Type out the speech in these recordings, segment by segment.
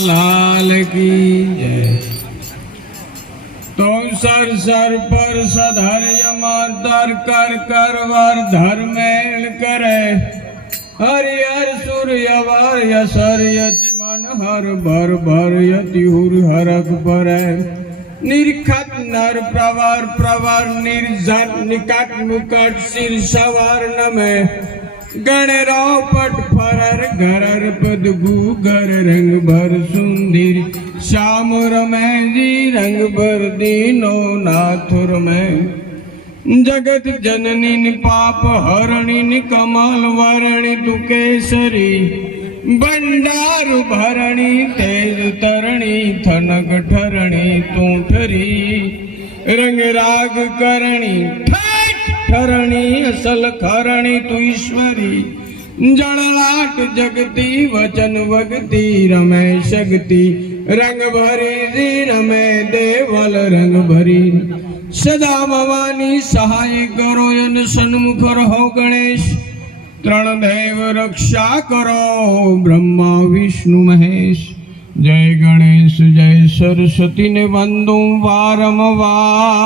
लाल की जय। तो सर सर पर सधर्य मातर कर कर वर धर्मेण करे हरि हर सूर्य वर यसर यति मन हर भर भर यति हुर हरक परे निर्खत नर प्रवर प्रवर निर्जन निकट मुकट सिर सवार नमे गणरो पट फरर घरर पद गुगर रंग भर सुंदर श्याम रमै जी रंग भर दीनो नाथुर में जगत जननी पाप हरणी कमल वरणी तु केसरी भंडारु भरणी तेज तरणी थनक ठरणी तू ठरी रंग राग करणी ठरणी असल खरणी तू ईश्वरी जड़लाट जगती वचन वगती रमै शक्ति रंग भरी जी रमै देवल रंग भरी सदा भवानी सहाय करो यन सन्मुख रहो गणेश त्रण देव रक्षा करो ब्रह्मा विष्णु महेश। जय गणेश जय सरस्वती ने वंदू वारंवार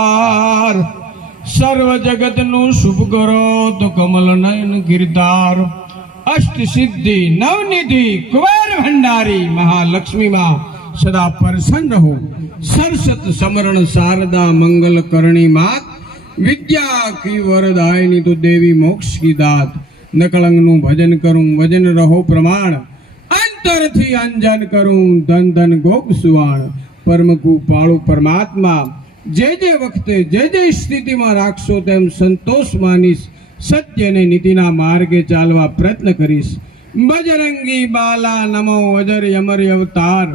सर्व जगत नु शुभ करो तो कमल नयन गिरधार अष्ट सिद्धि नवनिधि कुबेर भंडारी महालक्ष्मी माँ सदा प्रसन्न हो सरस्वत समरण शारदा मंगल करणी मात विद्या की वरदायिनी तो देवी मोक्ष की दात नकलंग नु भजन करूं वजन रहो प्रमाण अंतर थी अंजन करूं धन धन गोप सुवाण परम कु पाळु परमात्मा जे वखते जे स्थिति में राखशो तेम संतोष मानीश सत्य ने नीति ना मार्गे चालवा प्रयत्न करीश। बजरंगी बाला नमो अजर अमर अवतार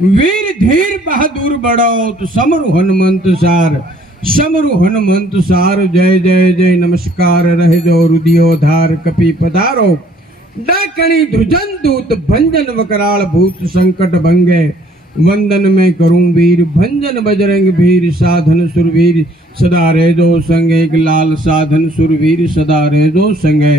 वीर धीर बहादुर बड़ो तो समरु हनुमंत सार जय जय जय नमस्कार रहे जो रुदियोधार कपि पधारो डाकणी ध्रुजन दूत भंजन वकराल भूत संकट भंगे वंदन में करूं वीर भंजन बजरंग भीर साधन सुरवीर सदा रहे जो संगे एक लाल साधन सुरवीर सदा रहे जो संगे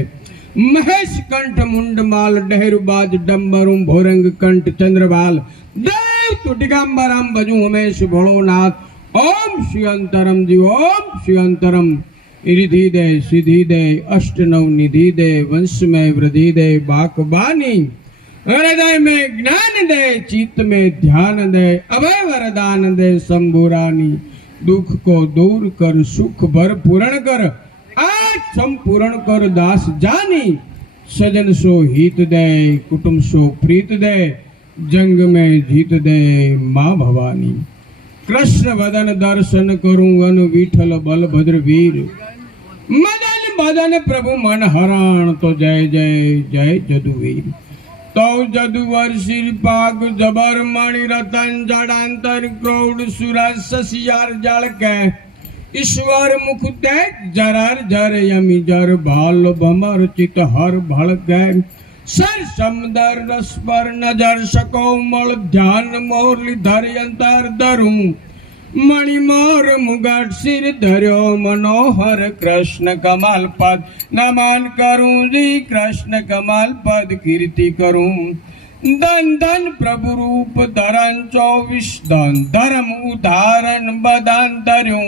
महेश कंठ मुंड माल डहरुबाज डम्बरुम भोरंग कंठ चंद्रबाल देव तु दिगंबरम भजू उमेश भोलोनाथ ओम श्री अंतरम जी ओम श्री अंतरम रिधि दे सिद्धि दे अष्ट नव निधि दे वंश में वृद्धि दे बाकबानी हृदय में ज्ञान दे चित्त में ध्यान दे अभय वरदान दे शंभुरानी दुख को दूर कर सुख भर पूर्ण कर आज संपूर्ण कर दास जानी सजन सो हित दे कुटुंब सो प्रीत दे जंग में जीत दे माँ भवानी कृष्ण वदन दर्शन करूं अनु विठल बलभद्र वीर मदन मदन प्रभु मन हरण तो जय जय जय जदुवीर तो जदुवर सिर पाग जबर मणि रतन जड़ांतर क्रोड सुरज ससियार जल के ईश्वर मुख देख जरर जर यमी जर भाल भमर चित हर भड़ गए सर समदर रस पर नजर सको मल ध्यान मोरली धर अंतर धरूं मणि मोर मुगट सिर धर्यो मनोहर कृष्ण कमल पद नमन करूं जी कृष्ण कमल पद कीर्ति करूं धन धन प्रभु रूप धरन 24 धन धर्म उदाहरण बदन धर्यूं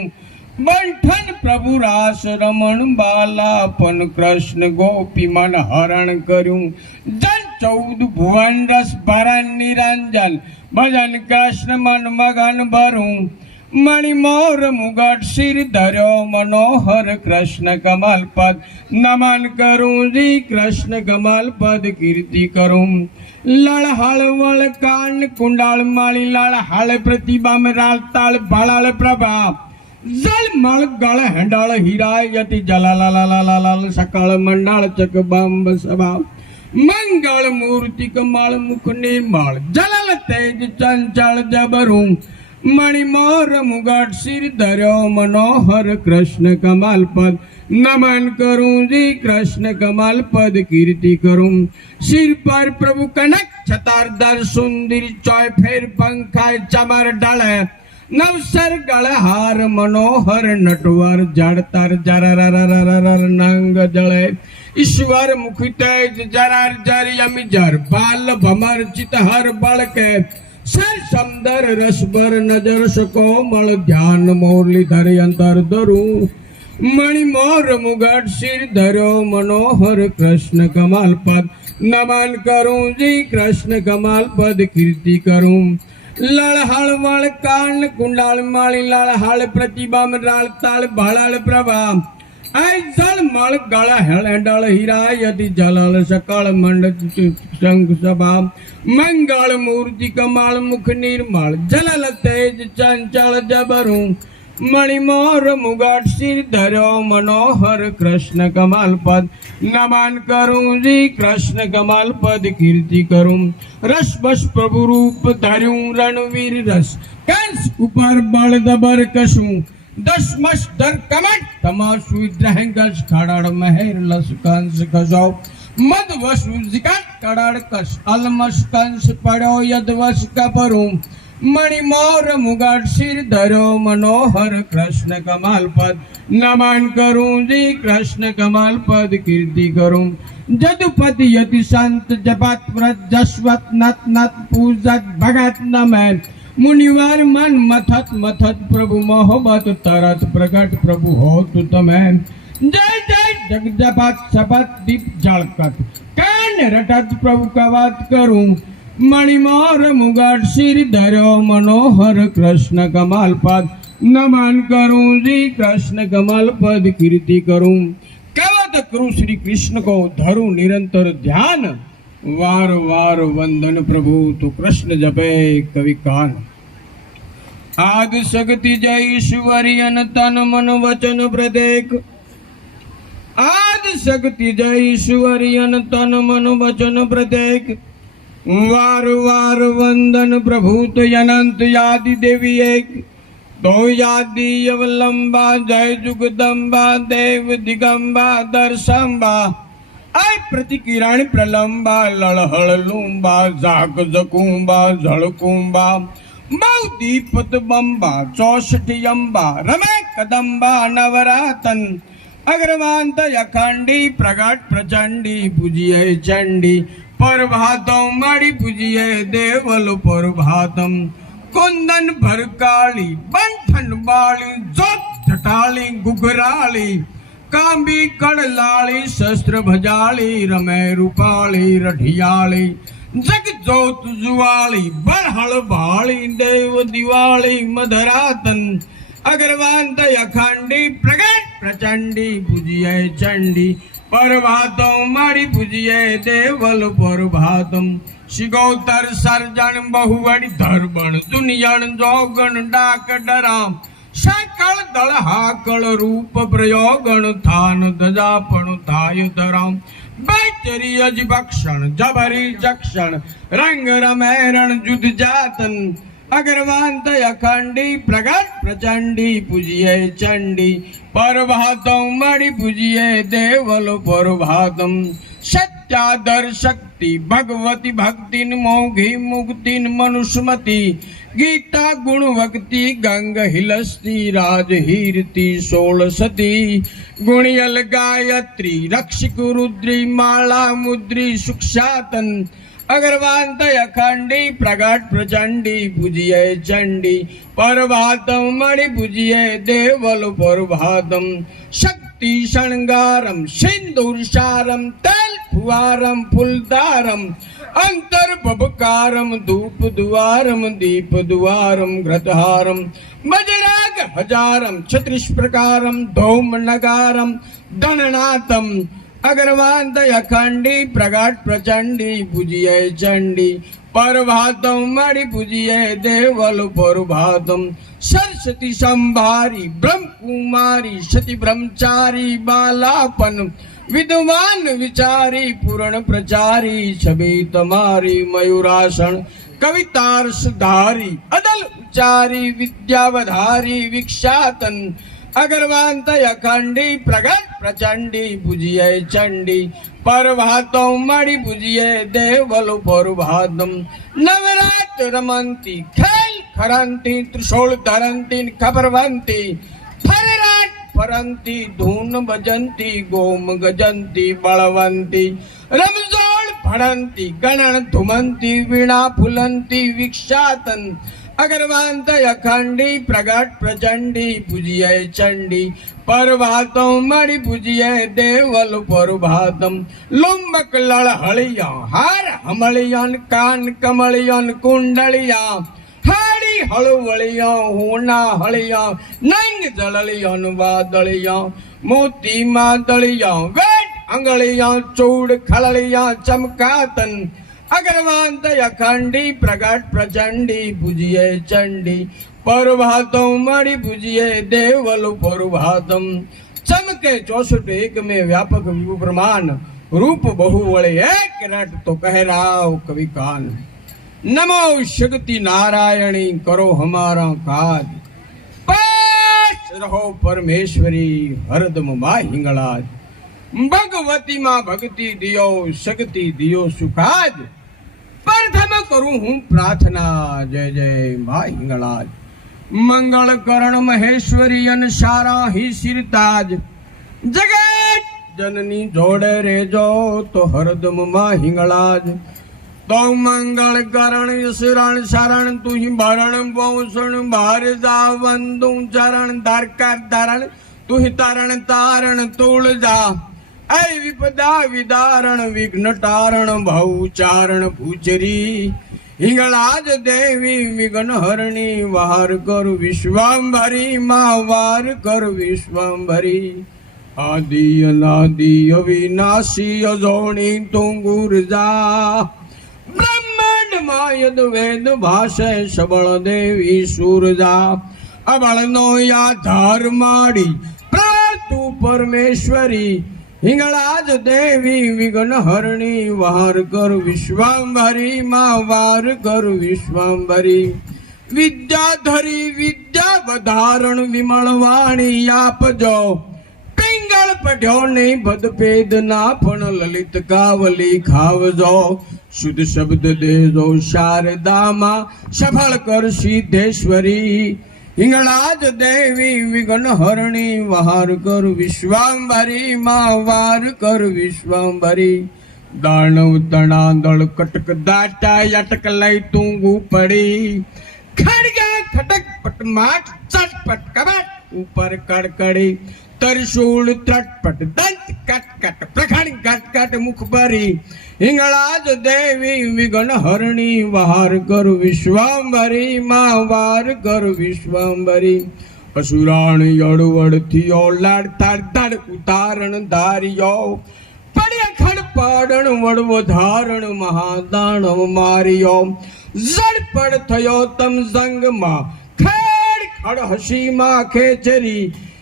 बंठन प्रभु रास रमण बालापन कृष्ण गोपी मन हरण कर्यूं जन 14 भुवन रस भरन निरंजन भजन कृष्ण मन मगन भरूं मणि मोर मुगट सिर धर्यो मनोहर कृष्ण कमल पद नमन करूं जी कृष्ण कमल पद कीर्ति करूं लड़ हल वल कांड कुंडाल माली लड़ हल प्रतिभा में राल ताल भड़ाल प्रभाव जल मल गल हंडाल हीरा यति जलालालालालाल सकल मंडाल चक बंब सभा मंगल मूर्ति कमल मुख निर्मल जलल तेज चंचल जबरूं मणि मोर मुगट सिर धर्यो मनोहर कृष्ण कमल पद नमन करूं जी कृष्ण कमल पद कीर्ति करूं सिर पर प्रभु कनक छतर दर सुंदर चौय फेर पंखाय चमर डले नवसर गल हार मनोहर नटवर जड़तर जरर नंग जले ईश्वर मुख तेज जरार जर यमि जर बाल भमर चित हर बल के सर समदर रसबर नजर सको मल ध्यान मोरली धर अंतर धरू मणि मोर मुगट सिर धरो मनोहर कृष्ण कमाल पद नमन करूं जी कृष्ण कमाल पद कीर्ति करूं लड़ हलवल कान कुंडाल माली लड़ हल प्रतिबम राल ताल भड़ल प्रभा ऐ जल मल गल हेडल हिरायति जलल सकल मंड संग सभा मंगल मूर्ति कमाल मुख निर्मल जलल तेज चंचल जबरू मणिमोर मुगट सिर धरो मनोहर कृष्ण कमाल पद नमन करूं जी कृष्ण कमाल पद कीर्ति करूं रस बस प्रभु रूप धरूं रणवीर रस कंस ऊपर बल दबर कसूं दस मस दर कमट तमाशु द्रहंगस खड़ड़ महर लस कंस खसो मद वसु जिकट कड़ड़ कस अलमस कंस पड़ो यदवस कपरूं मणिमोर मुगट सिर धरो मनोहर कृष्ण कमाल पद नमन करूं जी कृष्ण कमाल पद कीर्ति करूं जदुपति यति संत जपत व्रत जसवत नत नत पूजत भगत नमन मुनिवर मन मथत मथत प्रभु मोहब्बत तरत प्रकट प्रभु हो तु तमै जय जय जग जपत शपथ दीप जलकत कान रटत प्रभु कवत करूं मणिमोर मुगट सिर धरो मनोहर कृष्ण कमाल पद नमन करूं जी कृष्ण कमाल पद कीर्ति करूं कवत करूं श्री कृष्ण को धरूं निरंतर ध्यान वार वार वंदन प्रभु तो कृष्ण जपे कवि कान आदि शक्ति जय ईश्वरियन तन मन वचन प्रत्येक आदि शक्ति जय ईश्वरियन तन मन वचन प्रत्येक वार वार वंदन प्रभु तो अनंत यादि देवी एक तो यादि अवलंबा जय जुगदम्बा देव दिगंबा दर्शंबा आय प्रतिकिरण प्रलंबा लड़हड़ लूंबा जाग जकूंबा झड़कूंबा मऊ दीपत बंबा 64 अंबा रमे कदम्बा नवरातन अग्रवांत अखंडी प्रगट प्रचंडी पूजिए चंडी प्रभातम मणि पूजिए देवल प्रभातम कुंदन भरकाली बंठन बाली जोत जटाली गुगराली कांबी कड़लाली शस्त्र भजाली रमे रूपाली रठियाली जग जोत जुआली बड़हल बाली देव दिवाली मधरातन अग्रवांत अखंडी प्रगट प्रचंडी पूजिए चंडी प्रभातम मणि पूजिए देवल प्रभातम शिगोतर सर्जन बहुवड़ी धर्मण दुनियन जोगण डाक डराम सकल दल हाकल रूप प्रयोगण थान दजापण थाय धराम बैतरी अजबक्षण जबरी जक्षण रंग रमेरण जुद जातन अग्रवांत अखंडी प्रगट प्रचंडी पूजिए चंडी प्रभातम मणि पूजिए देवल प्रभातम सत्यादर शक्ति भगवती भक्तिन मोघी मुक्तिन मनुष्मति गीता गुण भक्ति गंग हिलस्ती राज हीरती 16 सती गुणियल गायत्री रक्षिक रुद्री माला मुद्री सुक्षातन अग्रवांत अखंडी प्रगट प्रचंडी पूजिए चंडी प्रभातम मणि पूजिए देवल प्रभातम शक्ति शृंगारम सिंदूर सारम तेल फुवारम फुलदारम अंतर बबकारम धूप द्वारम दीप द्वारम घृतहारम मजराग हजारम 36 प्रकारम धूम नगारम दंडनाथम अग्रवांत अखंडी प्रगट प्रचंडी पूजिए चंडी प्रभातम मणि पूजिए देवल प्रभातम सरस्वती संभारी ब्रह्म कुमारी सती ब्रह्मचारी बालापन विद्वान विचारी पूर्ण प्रचारी छवि तुम्हारी मयूरासन कवितार सुधारी अदल उच्चारी विद्यावधारी विख्यातन अग्रवांत अखंडी प्रगट प्रचंडी पूजिए चंडी प्रभातम मणि पूजिए देवल प्रभातम नवरात्र रमंती खेल खरंती त्रिशूल धरंती खबरवंती फरराट ફરંતી ધૂન ભજંતી ગોમ ગજંતી બળવંતી રમઝોળ ભળંતી ગણન ધુમંતી વીણા ફુલંતી વિક્ષાતન અગરવાંત અખંડી પ્રગટ પ્રચંડી પૂજ્ય ચંડી પરભાતમ મળી પૂજ્ય દેવલ પરભાતમ લુંબક લળહળિયા હાર હમળિયન કાન કમળિયન કુંડળિયા હાડી હળવળિયા હોના હળિયા નંગ જળલિયન વાદળિયા મોતી માદળિયા વેટ અંગળિયા ચૂડ ખળલિયા ચમકાતન અગરવાંત અખંડી પ્રગટ પ્રચંડી પૂજ્ય ચંડી પરભાતમ મળી પૂજ્ય દેવલ પરભાતમ ચમકે 64 એક में व्यापक विभु प्रमाण रूप बहु वळे एक रट तो कहराव कवि कान नमो शक्ति नारायणी करो हमारा काज पास रहो परमेश्वरी हरदम मां हिंगलाज भगवती मां भक्ति दियो शक्ति दियो सुखाज प्रथम करूं हूं प्रार्थना जय जय मां हिंगलाज मंगल करण महेश्वरी अन सारा ही सिरताज जगत जननी जोड़े रे जो तो हरदम मां हिंगलाज तो मंगल करण शरण शरण तू ही भरण भूषण भार जा वंदू चरण धारकर धरण तू ही तारण तारण तोड़ जा ऐ विपदा विदारण विघ्न टारण भवचारण पूचरी हिंगलाज देवी विघ्न हरणी वार कर विश्वांभरी मां वार कर विश्वांभरी आदि अनादि अविनाशी अजोणी तुंगुरजा ब्रह्मांड मायद वेद भाषे सबल देवी सूरजा अबल नो आधार माड़ी प्रतु परमेश्वरी हिंगलाज देवी विघ्न हरणी वार कर विश्वांभरी मां वार कर विश्वांभरी विद्याधरी विद्या वधारण विमल वाणी आपजो पिंगल पढ़्यो नहीं भदपेद ना पण ललित कावली खावजो शुद्ध शब्द देजो शारदा मां सफल कर सिद्धेश्वरी हिंगलाज देवी विघ्न हरणी वार कर विश्वांभरी मां वार कर विश्वांभरी दानव तना दल कटक दाटा अटक लई तूंगू पड़ी खड़गा खटक पट माट चटपट कबाट ऊपर कड़कड़ी त्रिशूल त्रटपट दंत कट कट प्रखंड कट कट मुख भरी हिंगलाज देवी विघ्न हरणी वार कर विश्वांभरी मां वार कर विश्वांभरी असुराण यड़वड़ थियो लाड़ ताड़ ताड़ उतारण धारियो पड़े खड़ पाड़ण वड़वो धारण महादानव मारियो जड़ पड़ थयो तम संग मां खड़ खड़ हसी मां खेचरी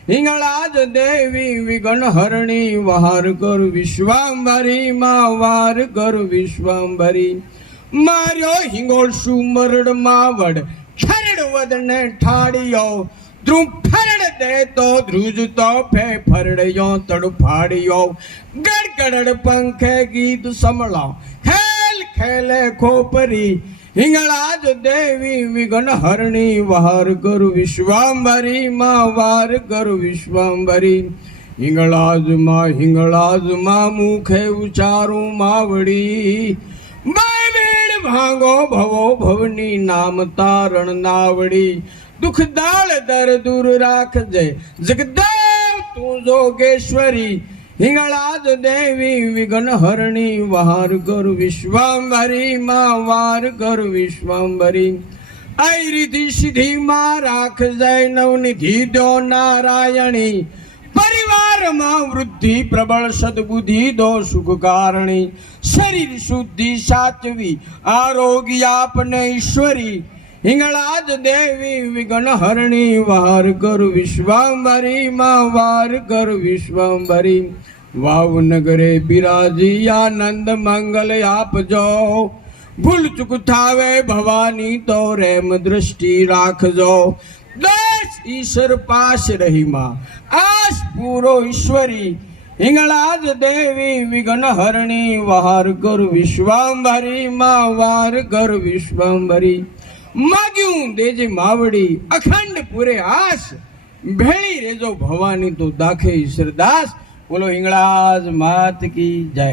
हिंगलाज देवी विघ्न हरणी वार कर विश्वांभरी मां वार कर विश्वांभरी मार्यो हिंगोल सुमरड मावड खरड वदने ठाड़ियो द्रुम फरड दे तो ध्रुज तो फे फरड़ियो तड़ फाड़ियो गड़गड़ पंखे गीत समला खेल खेले खोपरी हिंगलाज देवी विघ्न हरणी वार कर विश्वांभरी मां वार कर विश्वांभरी हिंगलाज मां मुखे उचारू मावड़ी बावेड़ भांगो भवो भवनी नाम तारण नावड़ी दुख दाल दर दूर राख जय जगदेव तू जोगेश्वरी हिंगलाज देवी विघ्न हरणी वार कर विश्वांभरी मां वार कर विश्वांभरी आई रिधि सिद्धि मां राख जय नवनिधि दो नारायणी परिवार मां वृद्धि प्रबल सद्बुद्धि दो सुख कारणी शरीर शुद्धि सात्वी आरोग्य आपने ईश्वरी हिंगलाज देवी विघ्न हरणी वार कर विश्वांभरी मां वार कर विश्वांभरी वावनगरे बिराजी आनंद मंगल आपजो भूल चुक थावे भवानी तो रेम दृष्टि राखजो देश ईश्वर पास रही मां आस पूरो ईश्वरी हिंगलाज देवी विघ्न हरणी वार कर विश्वांभरी मां वार कर विश्वांभरी माग्यूं देजे मावड़ी अखंड पूरे आस ભેળી રેજો ભવાની તો દાખે ઈશ્વરદાસ. બોલો હિંગળાજ માત કી જય.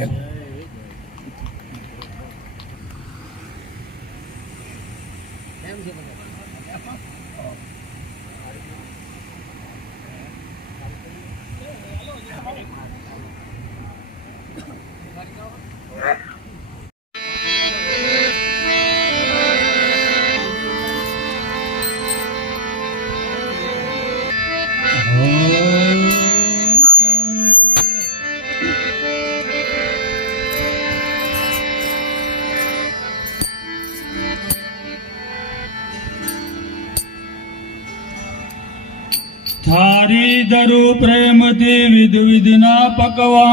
થારી ધરુ પ્રેમથી વિધ વિધના પકવાન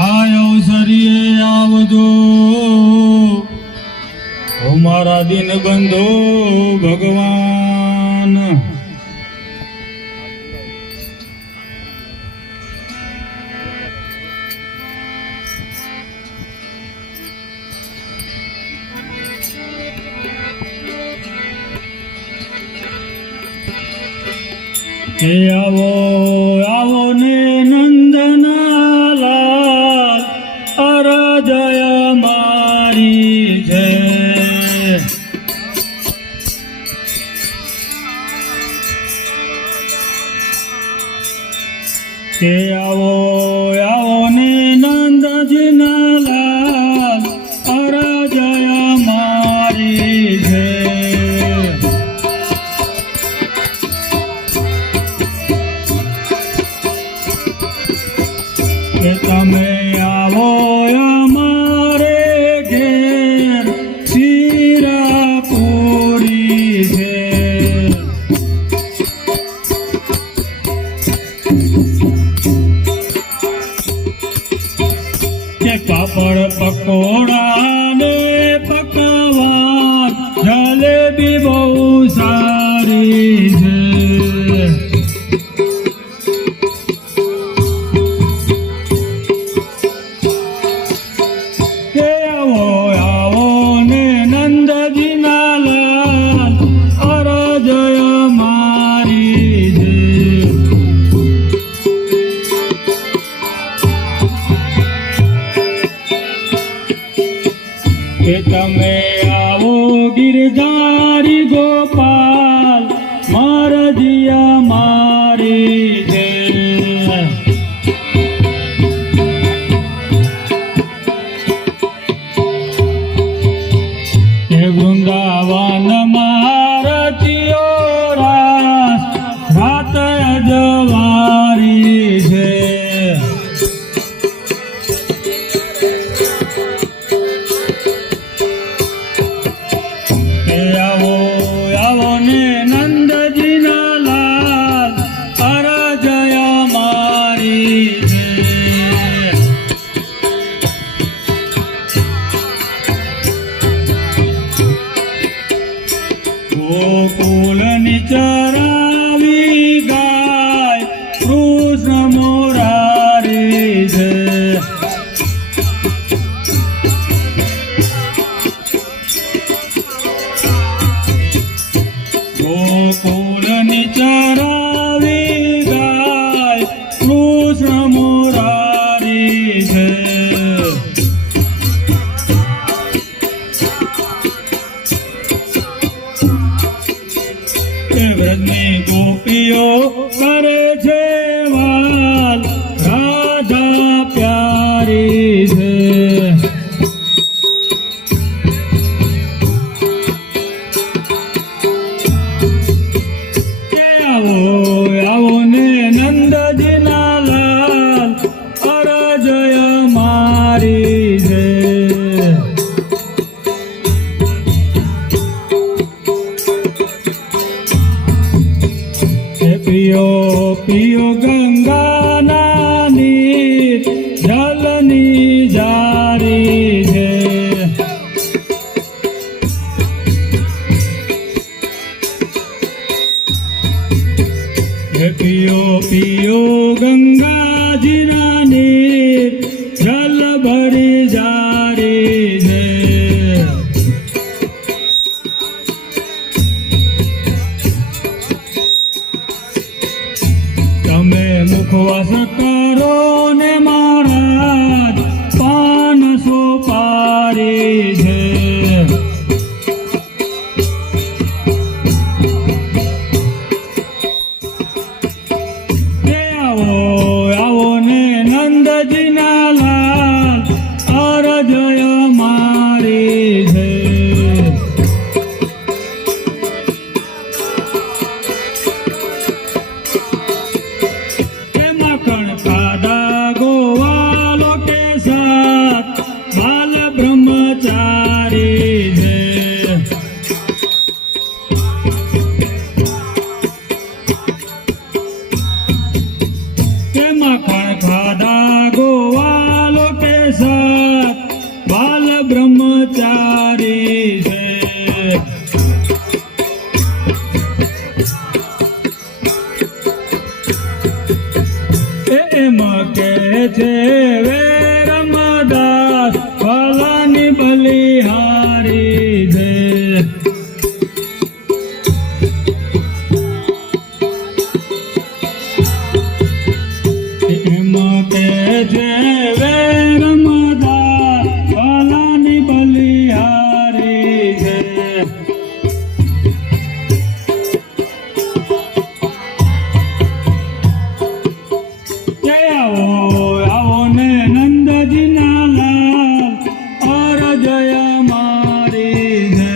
આયો સરીએ આવજો ઓ મારા દિન બંધો ભગવાન. કે આવો આવો ને નંદનાલાલ અરજય મારી છે. કે આવો આવો ને નંદજીના લાલ અરજય મારી છે. કે તમે આવો અમારે ઘેર શીરા પૂરી છે. કે પાપડ પકોડા ને પકવાન જલેબી બહુ સારી છે. કે તમે આવો ગિરધારી ગોપાલ મારજિયા મારી છે. કે વૃંદાવન મારતીઓ રાસ રાત અજવારી છે. ગોકુલની ચરાવી ગાય કૃષ્ણ મોરારી છે. ગોકુલની ચરાવી ગાય કૃષ્ણ મોરારી છે. વ્રજની ગોપીઓ કરે છે વાલ રાધા પ્યારી છે. કે આવો આવો ને નંદજીના લાલ અરજય મારી છે. પિયો પિયો ગંગાના નીર જલની જારી છે. પિયો પિયો ગંગાજીના નીર જલ ભરી જારી છે. ચારી છે આવો આવો ને નંદજીના લાલ અરજય મારી છે મખણ ખાધા ગોવાલો કે સાથ બાલ બ્રહ્મચારી છે મખણ ખાધા ગોવાલો કે સાથ બાલ બ્રહ્મચારી છે એમ કે છે વેરમદાસ ફલાની બલિહારી છે એમ કે છે વેરમદાસ ફલાની બલિહારી છે આવો ને નંદજીના લાલ અરજય મારી છે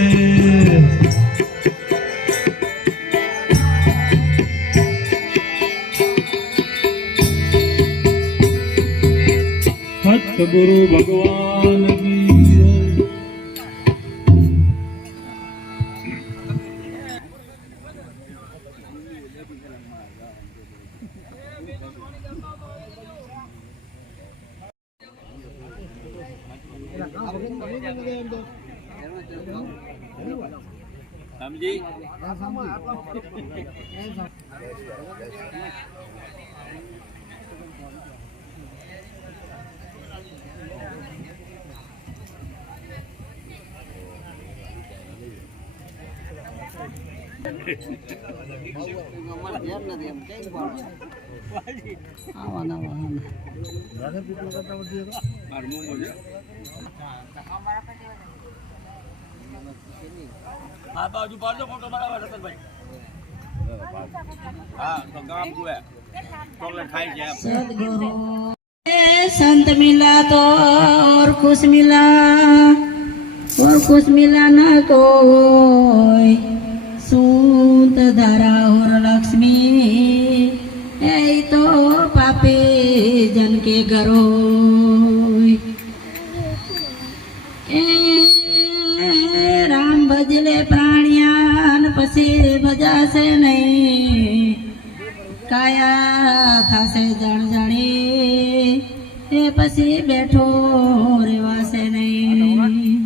સતગુરુ ભગવાન કી જય. સમજી આ બાજુ પાડજો ફોટો બરાબર રતનભાઈ હા તો ગામ જોયા ચોકલેટ ખાઈ છે सदगुरु संत मिला तो और कुछ मिला न कोई सूत धारा और लक्ष्मी ए तो पापे जन के घरो राम भजले प्राणियान पसी भजासे नहीं કાયા થાશે જણ જણી એ પછી બેઠો રેવાશે નહીં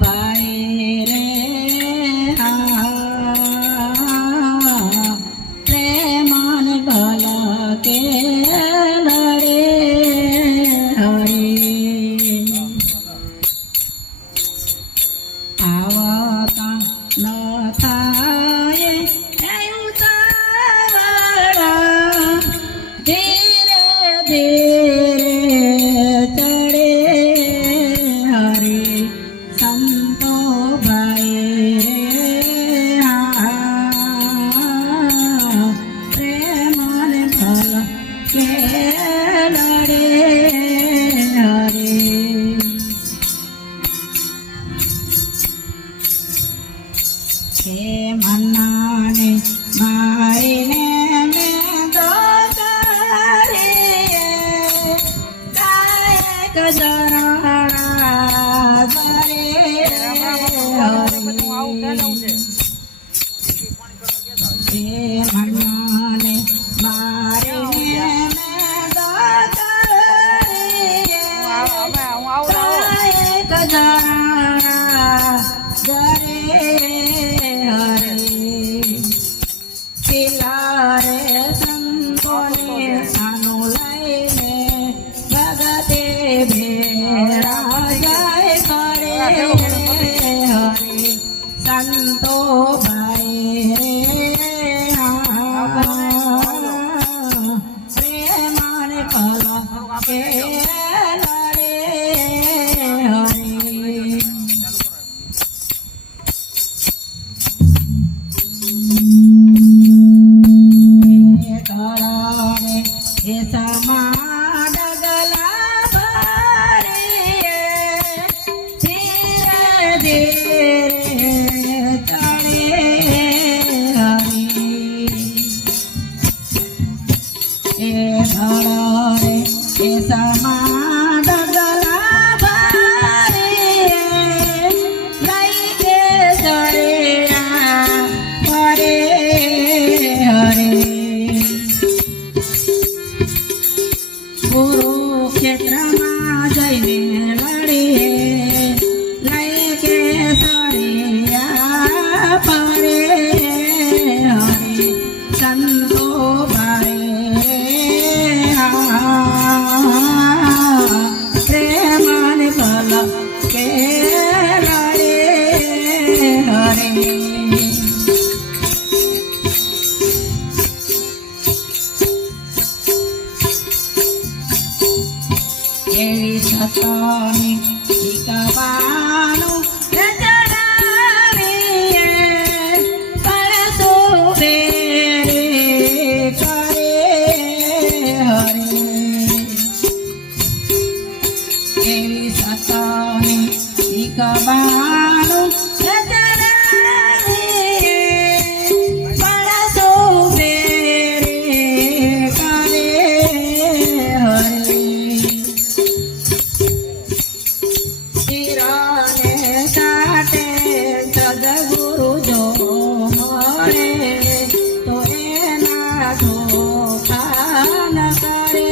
ભાઈ રે પ્રેમાન ભલ કે લડે હરી આવતા ન થાય ઉતાવળા ધીરે ધીરે ચડે હરે સંતો ભાઈ રે પ્રેમન ફલ કે લડે હરે કે મનાને મારીને મેં દોતારી કાયક જરણા જરે કે મનાને મારીને મેં દોતારી કાયક જરણા જરે હરે પિલારે સંતોને સાનું લઈને ભગતે ભેળા જાય કરે હરે સંતો ભાઈ રે ધળ રે એ સમા ડગલા ભારે લઈ કે સળિયા ફરે હરે કુરુક્ષેત્રમાં જઈને લડીએ લઈ કે સળિયા ફરે હરે સંતો ભાઈ પ્રેમન ભલ કે લડે હરે એવી સતાની શીખવાનું ચડાવીએ પરસો બેરે કરે હરે એવી સતાની શીખવાનું ચડાવીએ પરસો બેરે કરે હરે ચિરાને સાટે સદગુરુ જો મળે તો એના ધોખા ન કરે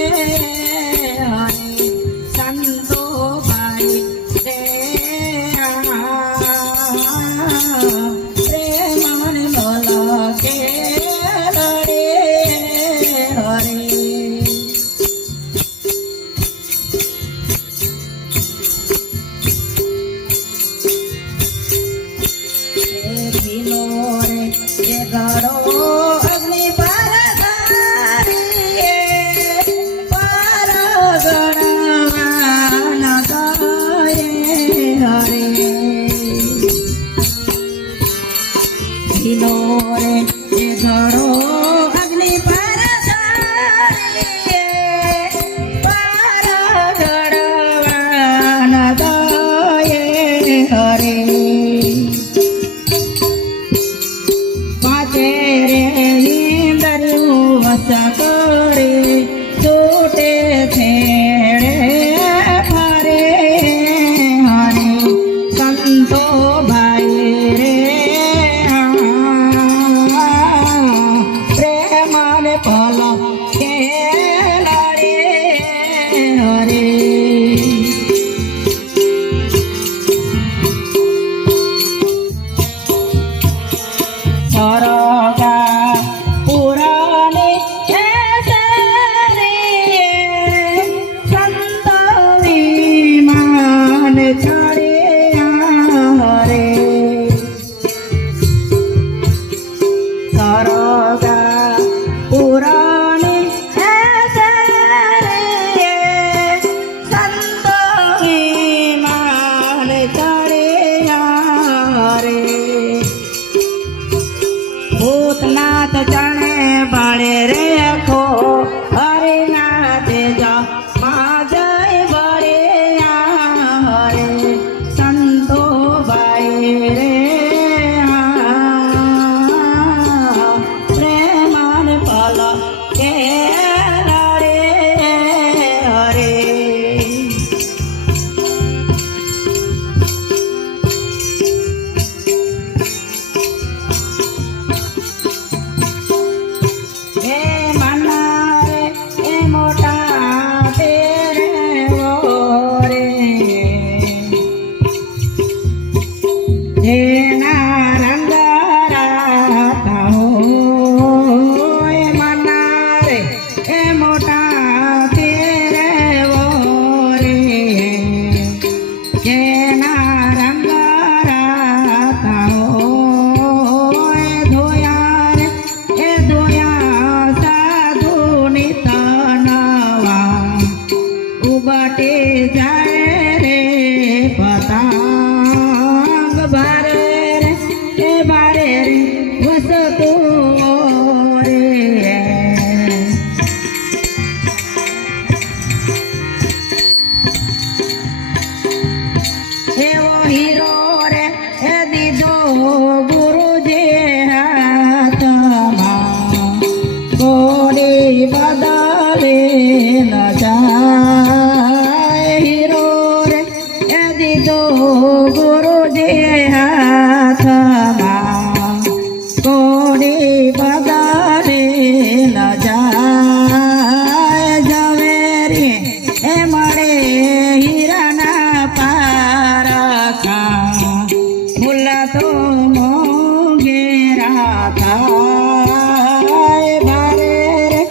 હરે સંતો ભાઈ રે પ્રેમન બોલ કે લડે હરે એ ગળો અગ્નિ પર ધારીએ પર ગણવા ન ગયે હરે ભીલો રે એ ગળો અગ્નિ પર ધારીએ પર ગણવા ન ગયે હરે રે ઇન્દ્રિયું વસ કરે છૂટે છેડે ફરે હરે સંતો ભાઈ રે પ્રેમન પલ કે લડે હરે સરગા પુરાને સંત વિમાન ચડે હરે સરગા પુરાને સંત વિમાન ચડે હરે ભૂતનાથ ચણે બળે રે ખો હરિનાથ માં જય બળે હરે સંતો ભાઈ રે પ્રેમન પલ કે લડે હરે હે મના રે એ મોટા તેરે રે જેના રંગ રાતા હોય મના રે એ મોટા તેરે રે જેના રંગ રાતા હોય ધોયા રે એ ધોયા સાધુની તનવા ઉબટે જાય રે પતંગ ભારે રે એ ભારે રે વસતો રે એવો હીરો રે એ દીધો ગુરુજી હાથમાં ગોળી બદલ રે ન જાય હીરો રે એ દીધો ગુરુજી હાથમાં કોડી બગાડે ન જાય ઝવેરી એ મળે હીરાના પારખા મુલ્લા તો મોંઘેરા થાય બારે રે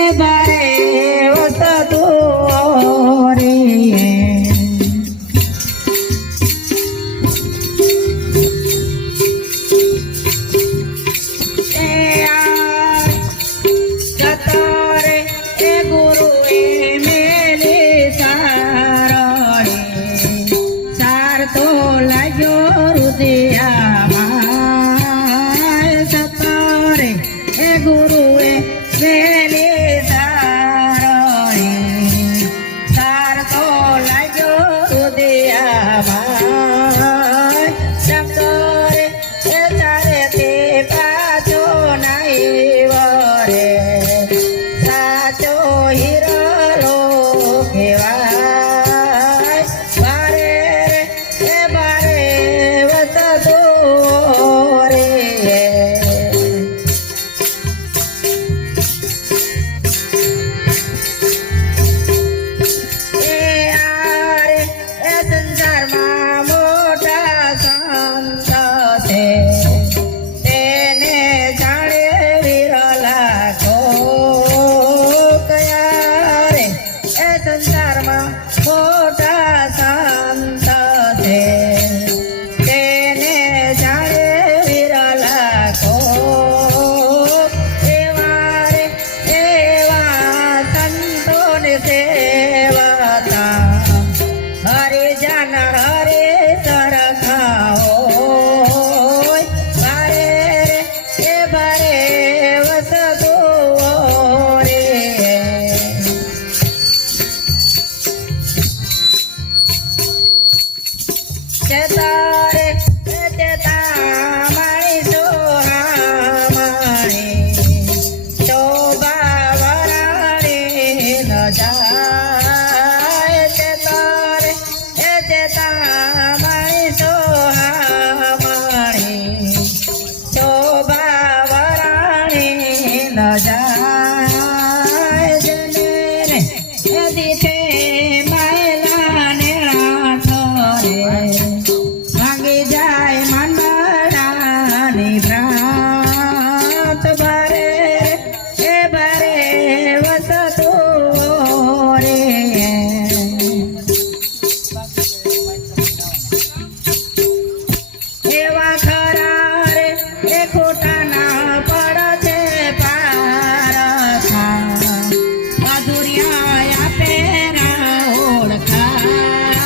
એ બારે વસતો રે એ આ જતરે એ ગુરુએ મેલે સારણી સાર તો લાગ્યો હૃદયમાં સતરે એ ગુરુએ મેલે સારણી સાર તો લાગ્યો હૃદયમાં સતરે એ તારે તે પાછો નાઈ વરે સાચો હીરો કહેવાય બારે રે એ બારે વસતો રે એ આરે એ સંસારમાં મોટા સંત છે તેને જાણે વિરલા છો કયા રે એ સંસારમાં મોટા સંત છે તેને જાણે વિરલા છો એવા રે એવા સંતોને સેવતા હરે જન હરે સરખાઓ બારે રે એ બારે વસતો રે ચેતારે ચેતા મારી સોહામણી શોભા વરાણી ન જાય ચેતારે ચેતા મારી સોહામણી શોભા વરાણી ન જાય જને રે એ દીઠે માયલા ને રાઠો રે ભાગી જાય મંડળાની ભ્રાત બારે રે એ બારે વસતો રે એવા ખરા રે એ ખોટા ના પડે પારખા અધુરિયા આપેરા ઓળખાય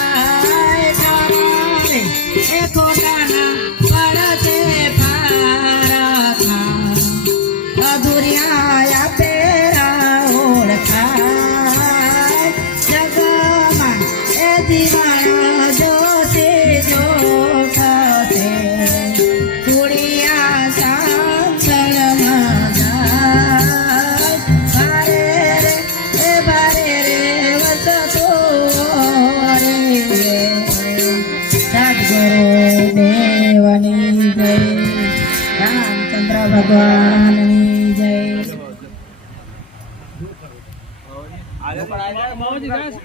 રે એ ખોટા ના પડે પારખા અધુરિયા આપેરા ઓળખાય જગમાં એ દીવાના જોશે જોખતે કુડિયા સાંસળમાં જાય બારે રે એ બારે રે વસતો રે સદગુરુ દેવની જય રામચંદ્ર ભગવાનની જય આગળ પણ આવી જાય.